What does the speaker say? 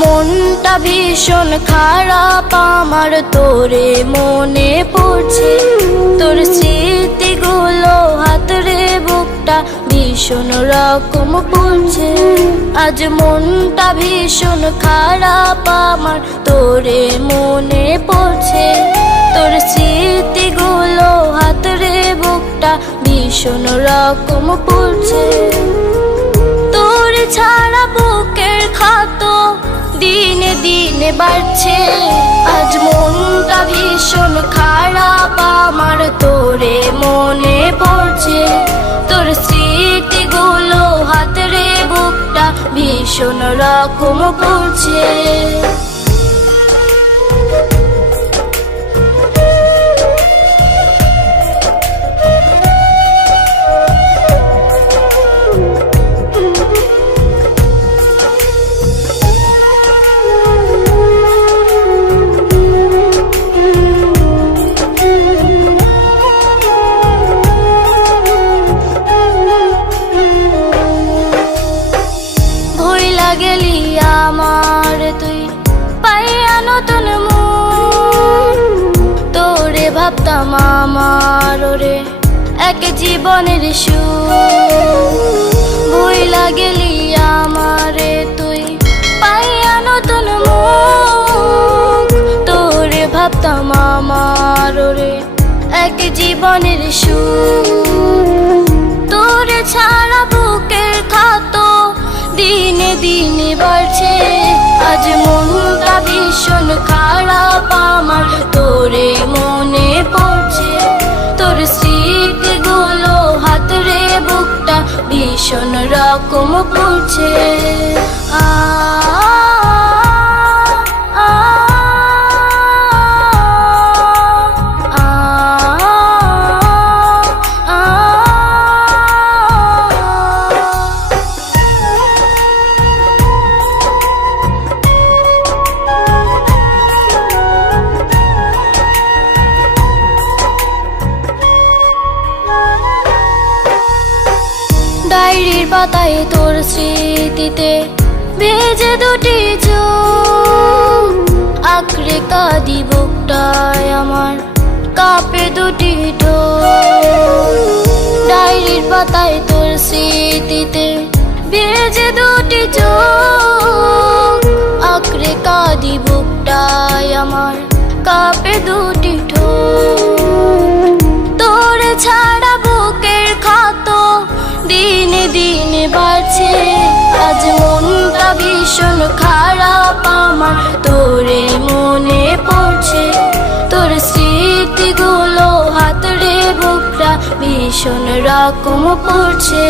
মনটা ভীষণ খারাপ আমার, তোরে মনে পড়ছে। তোর স্মৃতিগুলো হাতরে বুকটা ভীষণ রকম পড়ছে। আজ মনটা ভীষণ খারাপ আমার, তোরে মনে পড়ছে। তোর স্মৃতিগুলো হাতরে বুকটা ভীষণ রকম পড়ছে। তোর ছাড়া বুকের ক্ষত দিনে দিনে বাড়ছে। আজ মনটা ভীষণ খারাপ আমার, তোরে মনে পড়ছে। তোর স্মৃতিগুলো হাতরে বুকটা ভীষণ রকম পড়ছে। গেলি আমার তুই পাইয়া নতুন মন, তোরে ভাবতাম আমার রে এক জীবনের সুখ। ভুইলা গেলি আমারে তুই পাইয়া নতুন মন, তোরে ভাবতাম আমার রে এক জীবনের সুখ। তোরে ছাড়া বুকের ক্ষত দিনে দিনে বাড়ছে। আজ মনটা ভীষণ খারাপ আমার, তোরে মনে পড়ছে। তোর স্মৃতিগুলো হাতরে বুকটা ভীষণ রকম পড়ছে। ডায়েরির পাতায় তোর স্মৃতিতে ভেজে দুটি চোখ, আঁকড়ে কাঁদি বুকটায় আমার কাঁপে দুটি ঠোঁট। ডায়েরির পাতায় তোর স্মৃতিতে ভেজে দুটি চোখ, আঁকড়ে কাঁদি বুকটায় আমার কাঁপে দুটি ঠোঁট। তোর ছাড়া বুকের ক্ষত দিনে দিনে বাড়ছে। আজ মনটা ভীষণ খারাপ আমার, তোরে মনে পড়ছে। তোর স্মৃতিগুলো হাতরে বুকটা ভীষণ রকম পড়ছে।